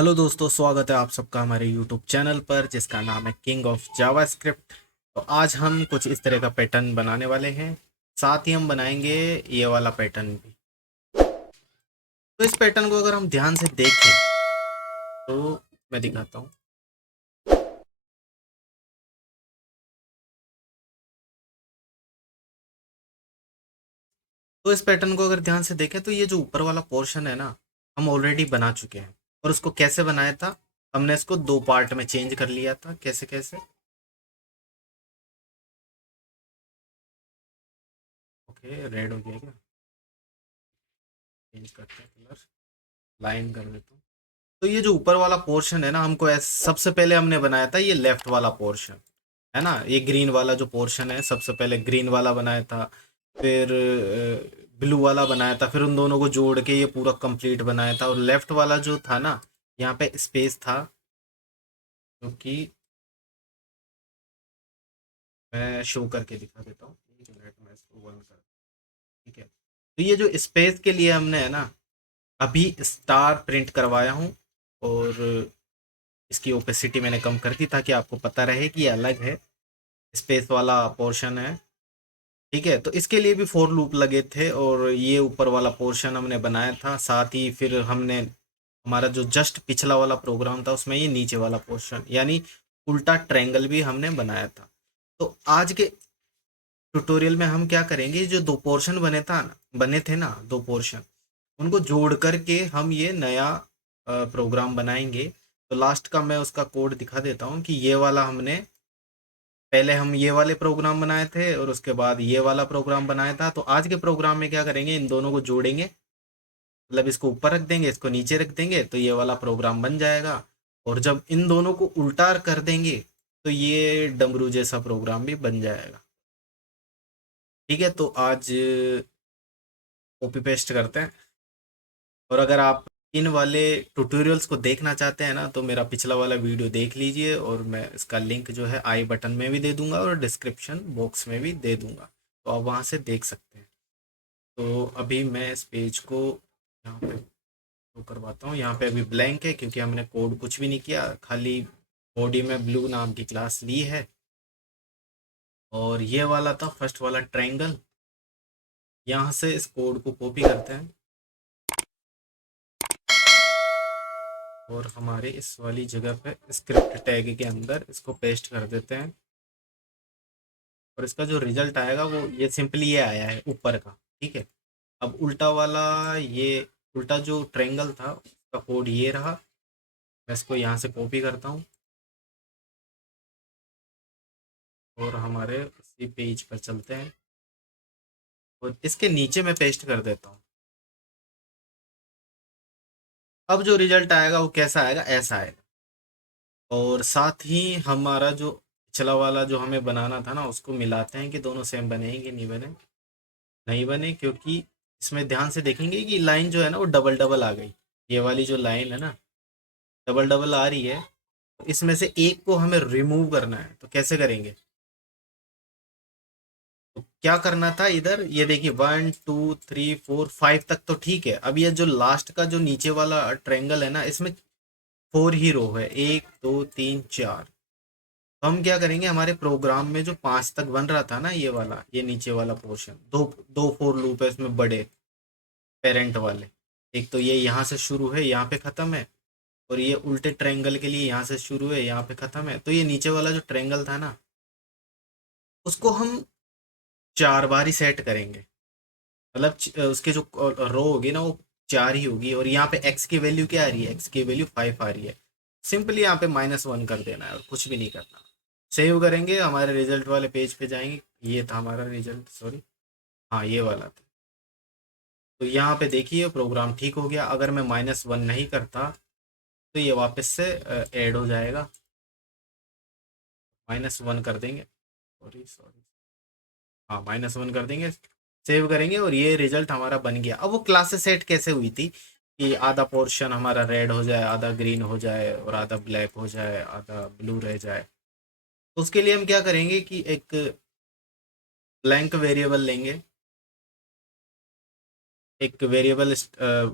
Hello दोस्तों, स्वागत है आप सबका हमारे यूट्यूब चैनल पर जिसका नाम है किंग ऑफ जावास्क्रिप्ट। तो आज हम कुछ इस तरह का पैटर्न बनाने वाले हैं। साथ ही हम बनाएंगे ये वाला पैटर्न भी। तो इस पैटर्न को अगर हम ध्यान से देखें तो मैं दिखाता हूँ। तो इस पैटर्न को अगर ध्यान से देखें तो ये जो ऊपर वाला पोर्शन है ना, हम ऑलरेडी बना चुके हैं। और उसको कैसे बनाया था? हमने इसको दो पार्ट में चेंज कर लिया था। कैसे कैसे? ओके, रेड हो गया क्या? चेंज करते हैं कलर, लाइन कर देता हूँ। तो ये जो ऊपर वाला पोर्शन है ना, हमको सबसे पहले हमने बनाया था ये लेफ्ट वाला पोर्शन, है ना। ये ग्रीन वाला जो पोर्शन है, सबसे पहले ग्रीन वाला बनाया था। फिर ब्लू वाला बनाया था। फिर उन दोनों को जोड़ के ये पूरा कंप्लीट बनाया था। और लेफ्ट वाला जो था ना, यहाँ पे स्पेस था, जो कि मैं शो करके दिखा देता हूँ। एक मिनट में इसको बंद कर, ठीक है। तो ये जो स्पेस के लिए हमने है ना, अभी स्टार प्रिंट करवाया हूँ। और इसकी ओपेसिटी मैंने कम कर दी ताकि आपको पता रहे कि ये अलग है, स्पेस वाला पोर्शन है। ठीक है, तो इसके लिए भी फोर लूप लगे थे और ये ऊपर वाला पोर्शन हमने बनाया था। साथ ही फिर हमने हमारा जो जस्ट पिछला वाला प्रोग्राम था उसमें ये नीचे वाला पोर्शन यानी उल्टा ट्रायंगल भी हमने बनाया था। तो आज के ट्यूटोरियल में हम क्या करेंगे, जो दो पोर्शन बने थे ना, दो पोर्शन, उनको जोड़ करके हम ये नया प्रोग्राम बनाएंगे। तो लास्ट का मैं उसका कोड दिखा देता हूँ कि ये वाला हमने पहले हम ये वाले प्रोग्राम बनाए थे और उसके बाद ये वाला प्रोग्राम बनाया था। तो आज के प्रोग्राम में क्या करेंगे, इन दोनों को जोड़ेंगे। मतलब इसको ऊपर रख देंगे, इसको नीचे रख देंगे, तो ये वाला प्रोग्राम बन जाएगा। और जब इन दोनों को उल्टा कर देंगे तो ये डमरू जैसा प्रोग्राम भी बन जाएगा। ठीक है, तो आज कॉपी पेस्ट करते हैं। और अगर आप इन वाले ट्यूटोरियल्स को देखना चाहते हैं ना, तो मेरा पिछला वाला वीडियो देख लीजिए। और मैं इसका लिंक जो है आई बटन में भी दे दूंगा और डिस्क्रिप्शन बॉक्स में भी दे दूंगा, तो आप वहाँ से देख सकते हैं। तो अभी मैं इस पेज को यहाँ पे शो करवाता हूँ। यहाँ पे अभी ब्लैंक है क्योंकि हमने कोड कुछ भी नहीं किया, खाली बॉडी में ब्लू नाम की क्लास ली है। और ये वाला था फर्स्ट वाला ट्रायंगल। यहाँ से इस कोड को कॉपी करते हैं और हमारे इस वाली जगह पे स्क्रिप्ट टैग के अंदर इसको पेस्ट कर देते हैं। और इसका जो रिजल्ट आएगा वो ये सिंपली ये आया है ऊपर का। ठीक है, अब उल्टा वाला, ये उल्टा जो ट्रायंगल था उसका कोड ये रहा। मैं इसको यहाँ से कॉपी करता हूँ और हमारे उसी पेज पर चलते हैं और इसके नीचे मैं पेस्ट कर देता हूँ। अब जो रिजल्ट आएगा वो कैसा आएगा, ऐसा आएगा। और साथ ही हमारा जो पिछला वाला जो हमें बनाना था ना, उसको मिलाते हैं कि दोनों सेम बने कि नहीं बने। नहीं बने, क्योंकि इसमें ध्यान से देखेंगे कि लाइन जो है ना वो डबल डबल आ गई। ये वाली जो लाइन है ना, डबल डबल आ रही है। तो इसमें से एक को हमें रिमूव करना है, तो कैसे करेंगे? तो क्या करना था, इधर ये देखिए 1 2 3 4 5 तक तो ठीक है। अब ये जो लास्ट का जो नीचे वाला ट्रायंगल है ना, इसमें फोर ही रो है, 1 2 3 4। तो हम क्या करेंगे, हमारे प्रोग्राम में जो 5 तक बन रहा था ना, ये वाला, ये नीचे वाला पोर्शन, दो दो फोर लूप है इसमें बड़े पेरेंट वाले। एक तो ये यहाँ से शुरू है, यहाँ पे खत्म है। और ये उल्टे ट्रायंगल के लिए यहाँ से शुरू है, यहाँ पे खत्म है। तो ये नीचे वाला जो ट्रायंगल था ना, उसको हम 4 बार ही सेट करेंगे। मतलब उसके जो रो होगी ना वो 4 ही होगी। और यहाँ पे एक्स की वैल्यू क्या आ रही है, एक्स की वैल्यू 5 आ रही है। सिंपली यहाँ पे -1 कर देना है और कुछ भी नहीं करना। सेव करेंगे, हमारे रिजल्ट वाले पेज पे जाएंगे। ये था हमारा रिजल्ट, सॉरी, हाँ ये वाला था। तो यहाँ पे देखिए प्रोग्राम ठीक हो गया। अगर मैं -1 नहीं करता तो ये वापस से ऐड हो जाएगा। -1 कर देंगे, सॉरी सॉरी, हाँ -1 कर देंगे, सेव करेंगे और ये रिजल्ट हमारा बन गया। अब वो क्लासेस सेट कैसे हुई थी कि आधा पोर्शन हमारा रेड हो जाए, आधा ग्रीन हो जाए और आधा ब्लैक हो जाए, आधा ब्लू रह जाए। तो उसके लिए हम क्या करेंगे कि एक ब्लैंक वेरिएबल लेंगे। एक वेरिएबल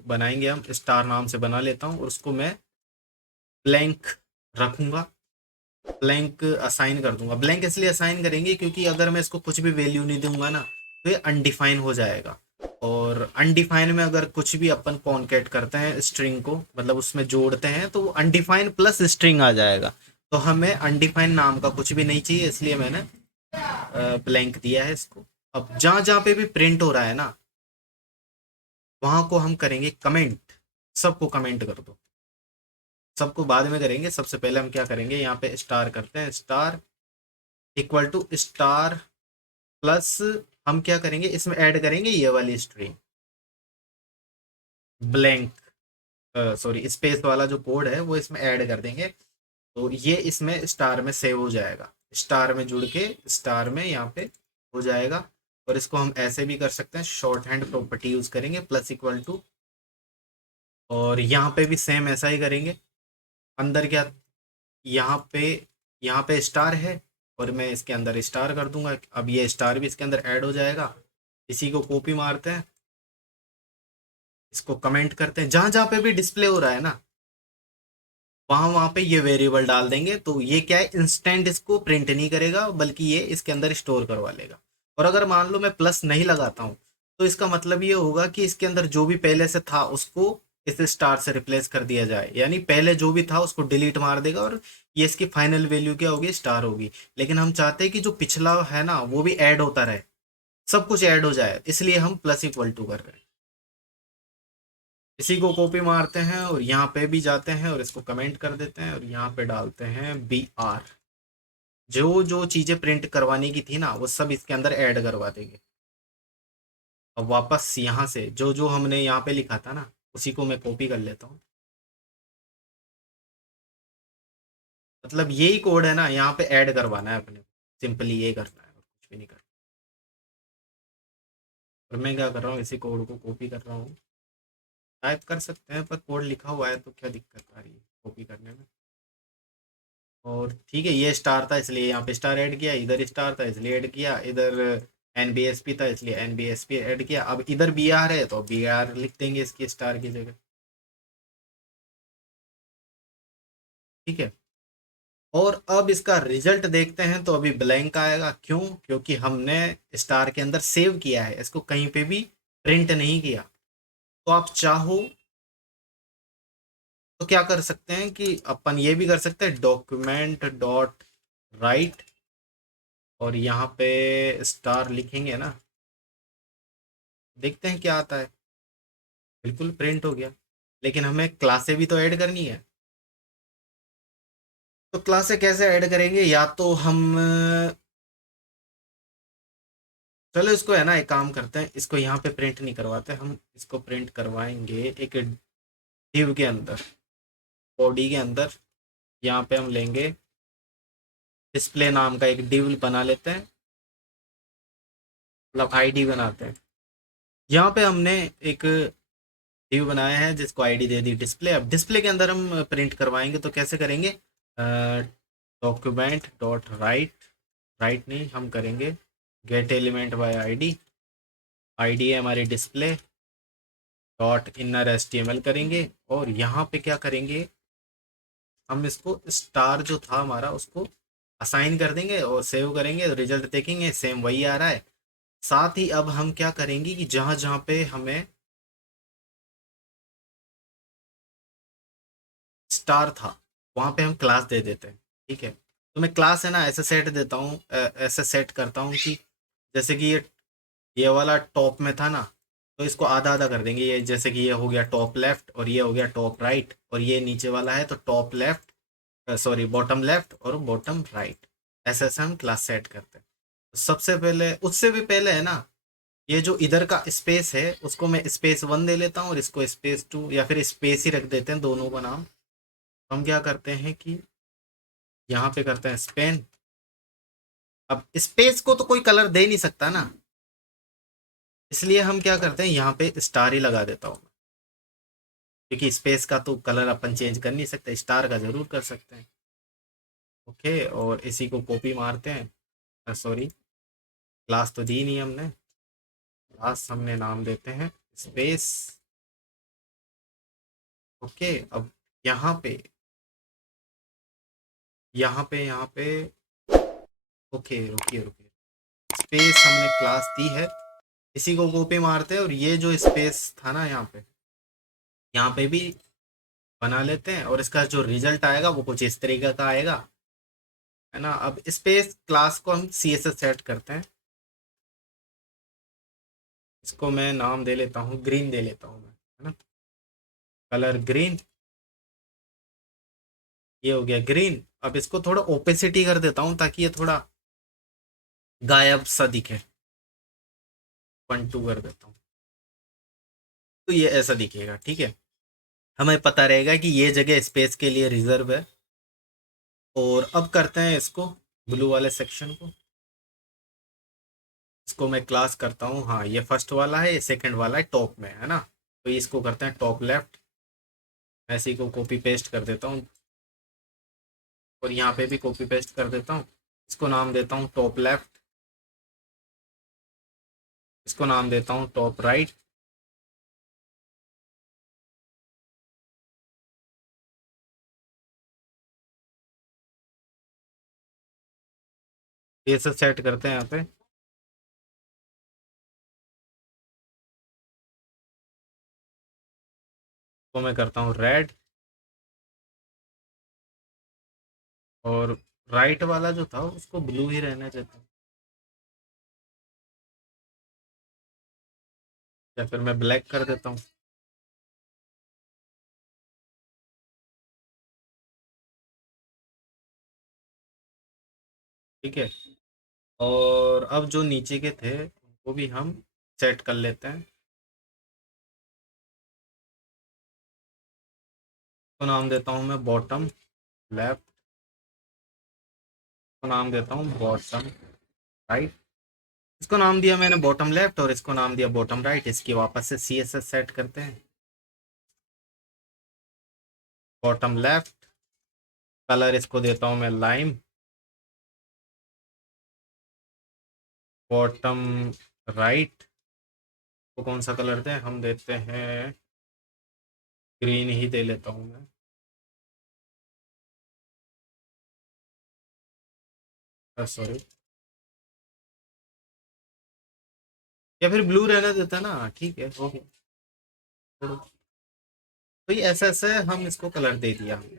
बनाएंगे, हम स्टार नाम से बना लेता हूँ और उसको मैं ब्लैंक रखूंगा, ब्लैंक असाइन कर दूंगा। ब्लैंक इसलिए असाइन करेंगे क्योंकि अगर मैं इसको कुछ भी वैल्यू नहीं दूंगा ना तो ये अनडिफाइन हो जाएगा। और अनडिफाइन में अगर कुछ भी अपन कॉन्केट करते हैं स्ट्रिंग को, मतलब उसमें जोड़ते हैं, तो वो अनडिफाइन प्लस स्ट्रिंग आ जाएगा। तो हमें अनडिफाइन नाम का कुछ भी नहीं चाहिए, इसलिए मैंने ब्लैंक दिया है इसको। अब जहां जहां पे भी प्रिंट हो रहा है ना वहां को हम करेंगे कमेंट। सबको कमेंट कर दो, सबको बाद में करेंगे। सबसे पहले हम क्या करेंगे, यहाँ पे स्टार करते हैं, star equal to star plus, हम क्या करेंगे इसमें ऐड करेंगे ये वाली स्ट्रिंग ब्लैंक, सॉरी स्पेस वाला जो कोड है वो इसमें ऐड कर देंगे। तो ये इसमें स्टार में सेव हो जाएगा, स्टार में जुड़ के स्टार में यहाँ पे हो जाएगा। और इसको हम ऐसे भी कर सकते हैं, शॉर्ट हैंड प्रॉपर्टी यूज करेंगे प्लस इक्वल टू, और यहाँ पे भी सेम ऐसा ही करेंगे। अंदर क्या, यहाँ पे यहाँ पे स्टार है और मैं इसके अंदर स्टार कर दूंगा। अब ये स्टार भी इसके अंदर ऐड हो जाएगा। इसी को कॉपी मारते हैं, इसको कमेंट करते हैं, जहां जहां पे भी डिस्प्ले हो रहा है ना वहां वहां पे ये वेरिएबल डाल देंगे। तो ये क्या है, इंस्टेंट इसको प्रिंट नहीं करेगा बल्कि ये इसके अंदर स्टोर करवा लेगा। और अगर मान लो मैं प्लस नहीं लगाता हूँ तो इसका मतलब ये होगा कि इसके अंदर जो भी पहले से था उसको इस स्टार से रिप्लेस कर दिया जाए, यानी पहले जो भी था उसको डिलीट मार देगा और ये इसकी फाइनल वैल्यू क्या होगी, स्टार होगी। लेकिन हम चाहते हैं कि जो पिछला है ना वो भी ऐड होता रहे, सब कुछ ऐड हो जाए, इसलिए हम प्लस इक्वल टू कर रहे हैं। इसी को कॉपी मारते हैं और यहाँ पे भी जाते हैं और इसको कमेंट कर देते हैं और यहाँ पे डालते हैं बी आर। जो जो चीज़ें प्रिंट करवाने की थी ना वो सब इसके अंदर ऐड करवा देंगे। अब वापस यहाँ से जो जो हमने यहाँ पे लिखा था ना उसी को मैं कॉपी कर लेता हूँ। मतलब यही कोड है ना, यहाँ पे ऐड करवाना है अपने, सिंपली ये करना है और कुछ भी नहीं करना। और मैं क्या कर रहा हूँ, इसी कोड को कॉपी कर रहा हूँ। टाइप कर सकते हैं पर कोड लिखा हुआ है तो क्या दिक्कत आ रही है कॉपी करने में। और ठीक है, ये स्टार था इसलिए यहाँ पे स्टार ऐड किया, इधर स्टार था इसलिए ऐड किया, इधर एनबीएसपी था इसलिए एनबीएसपी ऐड किया। अब इधर बी आर है तो बी आर लिख देंगे इसकी स्टार की जगह। ठीक है, और अब इसका रिजल्ट देखते हैं तो अभी ब्लैंक आएगा। क्यों? क्योंकि हमने स्टार के अंदर सेव किया है, इसको कहीं पे भी प्रिंट नहीं किया। तो आप चाहो तो क्या कर सकते हैं कि अपन ये भी कर सकते हैं, डॉक्यूमेंट डॉट राइट, और यहाँ पे स्टार लिखेंगे ना, देखते हैं क्या आता है। बिल्कुल प्रिंट हो गया। लेकिन हमें क्लासें भी तो ऐड करनी है। तो क्लासें कैसे ऐड करेंगे, या तो हम चलो इसको है ना एक काम करते हैं, इसको यहाँ पे प्रिंट नहीं करवाते, हम इसको प्रिंट करवाएंगे एक डिव के अंदर, बॉडी के अंदर। यहाँ पे हम लेंगे डिस्प्ले नाम का एक डिव बना लेते हैं, मतलब आईडी बनाते हैं। यहाँ पे हमने एक डिव बनाया है जिसको आईडी दे दी डिस्प्ले। अब डिस्प्ले के अंदर हम प्रिंट करवाएंगे तो कैसे करेंगे, डॉक्यूमेंट डॉट राइट, राइट नहीं हम करेंगे gate element by ID, ID है हमारी डिस्प्ले डॉट इनर एचटीएमएल करेंगे। और यहाँ पे क्या करेंगे, हम इसको स्टार जो था हमारा उसको असाइन कर देंगे और सेव करेंगे, रिजल्ट देखेंगे सेम वही आ रहा है। साथ ही अब हम क्या करेंगे कि जहां जहां पे हमें स्टार था वहां पे हम क्लास दे देते हैं। ठीक है, तो मैं क्लास है ना ऐसे सेट देता हूँ, ऐसे सेट करता हूँ कि जैसे कि ये वाला टॉप में था ना, तो इसको आधा आधा कर देंगे। ये जैसे कि ये हो गया टॉप लेफ्ट और ये हो गया टॉप राइट, और ये नीचे वाला है तो top left, sorry bottom left और बॉटम राइट। ऐसे ऐसे हम क्लास सेट करते हैं। तो सबसे पहले, उससे भी पहले है ना, ये जो इधर का स्पेस है उसको मैं स्पेस वन दे लेता हूँ और इसको स्पेस टू, या फिर स्पेस ही रख देते हैं दोनों का नाम। तो हम क्या करते हैं कि यहाँ पे करते हैं स्पेन। अब स्पेस को तो कोई कलर दे नहीं सकता ना, इसलिए हम क्या करते हैं यहाँ पे स्टार ही लगा देता हूँ। क्योंकि स्पेस का तो कलर अपन चेंज कर नहीं सकते, स्टार का जरूर कर सकते हैं। ओके, और इसी को कॉपी मारते हैं, सॉरी क्लास तो दी नहीं हमने, क्लास हमने नाम देते हैं स्पेस। ओके, अब यहाँ पे यहाँ पे ओके, रुकिए रुकिए, स्पेस हमने क्लास दी है, इसी को कॉपी मारते हैं और ये जो स्पेस था ना यहाँ पे भी बना लेते हैं, और इसका जो रिजल्ट आएगा वो कुछ इस तरीके का आएगा, है ना। अब स्पेस क्लास को हम सी एस एस सेट करते हैं, इसको मैं नाम दे लेता हूँ, ग्रीन दे लेता हूँ मैं, है ना, कलर ग्रीन, ये हो गया ग्रीन। अब इसको थोड़ा ओपेसिटी कर देता हूँ ताकि ये थोड़ा गायब सा दिखे, 1 2 कर देता हूँ, तो ये ऐसा दिखेगा, ठीक है। हमें पता रहेगा कि ये जगह स्पेस के लिए रिजर्व है। और अब करते हैं इसको, ब्लू वाले सेक्शन को, इसको मैं क्लास करता हूँ, हाँ ये फर्स्ट वाला है, ये सेकंड वाला है टॉप में, है ना। तो इसको करते हैं टॉप लेफ्ट, ऐसे ही को कॉपी पेस्ट कर देता हूँ, और यहाँ पे भी कॉपी पेस्ट कर देता हूँ। इसको नाम देता हूँ टॉप लेफ्ट, इसको नाम देता हूँ टॉप राइट, ये सब सेट करते हैं यहाँ पे। तो मैं करता हूँ रेड, और राइट वाला जो था उसको ब्लू ही रहने देता हूँ, या फिर मैं ब्लैक कर देता हूँ। ठीक है, और अब जो नीचे के थे वो भी हम सेट कर लेते हैं। तो नाम देता हूँ मैं बॉटम लेफ्ट, को नाम देता हूँ बॉटम राइट, इसको नाम दिया मैंने बॉटम लेफ्ट, और इसको नाम दिया बॉटम राइट। इसकी वापस से सी एस एस सेट करते हैं, बॉटम लेफ्ट, कलर इसको देता हूँ मैं लाइम, बॉटम राइट को कौन सा कलर दें, हम देते हैं ग्रीन ही दे लेता हूँ मैं, सॉरी, या फिर ब्लू रहने देता ना, ठीक है ओके। तो ये ऐसे ऐसे हम इसको कलर दे दिया हमने।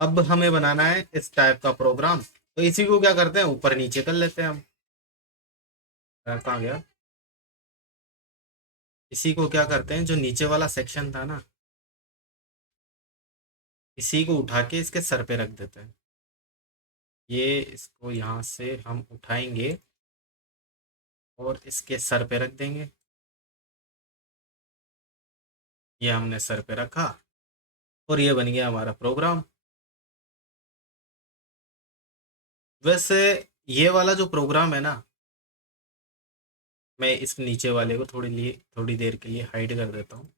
अब हमें बनाना है इस टाइप का प्रोग्राम, तो इसी को क्या करते हैं, ऊपर नीचे कर लेते हैं हम। कहाँ गया, इसी को क्या करते हैं, जो नीचे वाला सेक्शन था ना, इसी को उठा के इसके सर पे रख देते हैं। ये इसको यहाँ से हम उठाएंगे और इसके सर पे रख देंगे, ये हमने सर पे रखा, और ये बन गया हमारा प्रोग्राम। वैसे ये वाला जो प्रोग्राम है ना, मैं इस नीचे वाले को थोड़ी देर के लिए हाइड कर देता हूँ।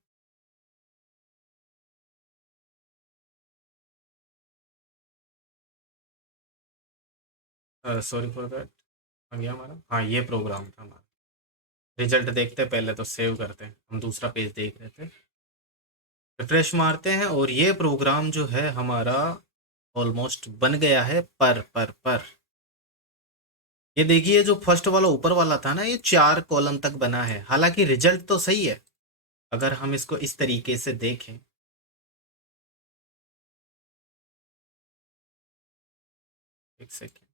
सॉरी फॉर दैट, आ गया हमारा, हाँ ये प्रोग्राम था हमारा। रिजल्ट देखते हैं, पहले तो सेव करते हैं, हम दूसरा पेज देख रहे थे। रिफ्रेश मारते हैं, और ये प्रोग्राम जो है हमारा ऑलमोस्ट बन गया है। पर ये देखिए, जो फर्स्ट वाला ऊपर वाला था ना, ये 4 कॉलम तक बना है, हालांकि रिजल्ट तो सही है। अगर हम इसको इस तरीके से देखें, एक सेकेंड,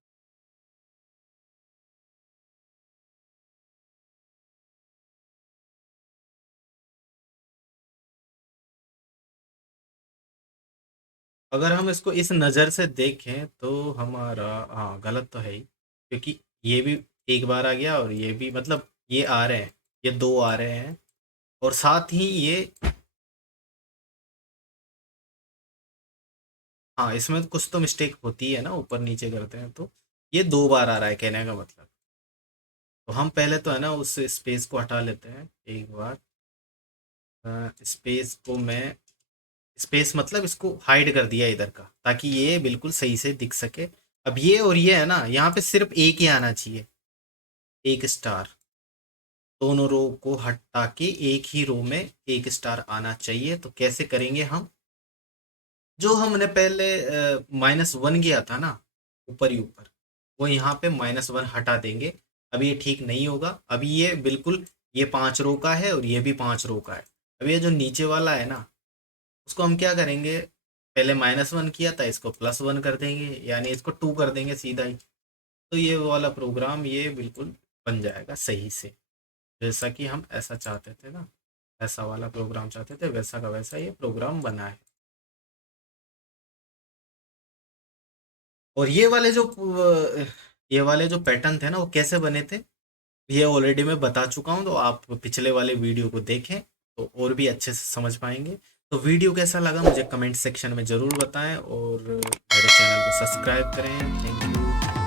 अगर हम इसको इस नज़र से देखें तो हमारा, हाँ गलत तो है ही, क्योंकि ये भी एक बार आ गया, और ये भी, मतलब ये आ रहे हैं, ये 2 आ रहे हैं, और साथ ही ये, हाँ इसमें तो कुछ तो मिस्टेक होती है ना, ऊपर नीचे करते हैं तो ये 2 बार आ रहा है, कहने का मतलब। तो हम पहले तो है ना उस स्पेस को हटा लेते हैं एक बार, स्पेस को मैं, स्पेस मतलब इसको हाइड कर दिया इधर का, ताकि ये बिल्कुल सही से दिख सके। अब ये और ये है ना, यहाँ पे सिर्फ एक ही आना चाहिए, एक स्टार, दोनों रो को हटा के एक ही रो में एक स्टार आना चाहिए। तो कैसे करेंगे हम, जो हमने पहले -1 किया था ना, ऊपर ही ऊपर, वो यहाँ पे -1 हटा देंगे। अब ये ठीक नहीं होगा। अभी ये बिल्कुल, ये 5 रो का है और ये भी 5 रो का है। अब ये जो नीचे वाला है ना, उसको हम क्या करेंगे, पहले -1 किया था, इसको +1 कर देंगे, यानी इसको 2 कर देंगे सीधा ही। तो ये वाला प्रोग्राम ये बिल्कुल बन जाएगा सही से, जैसा कि हम ऐसा चाहते थे ना, ऐसा वाला प्रोग्राम चाहते थे, वैसा का वैसा ये प्रोग्राम बना है। और ये वाले जो पैटर्न थे ना, वो कैसे बने थे, ये ऑलरेडी मैं बता चुका हूँ, तो आप पिछले वाले वीडियो को देखें तो और भी अच्छे से समझ पाएंगे। तो वीडियो कैसा लगा मुझे कमेंट सेक्शन में ज़रूर बताएं, और मेरे चैनल को सब्सक्राइब करें। Thank you.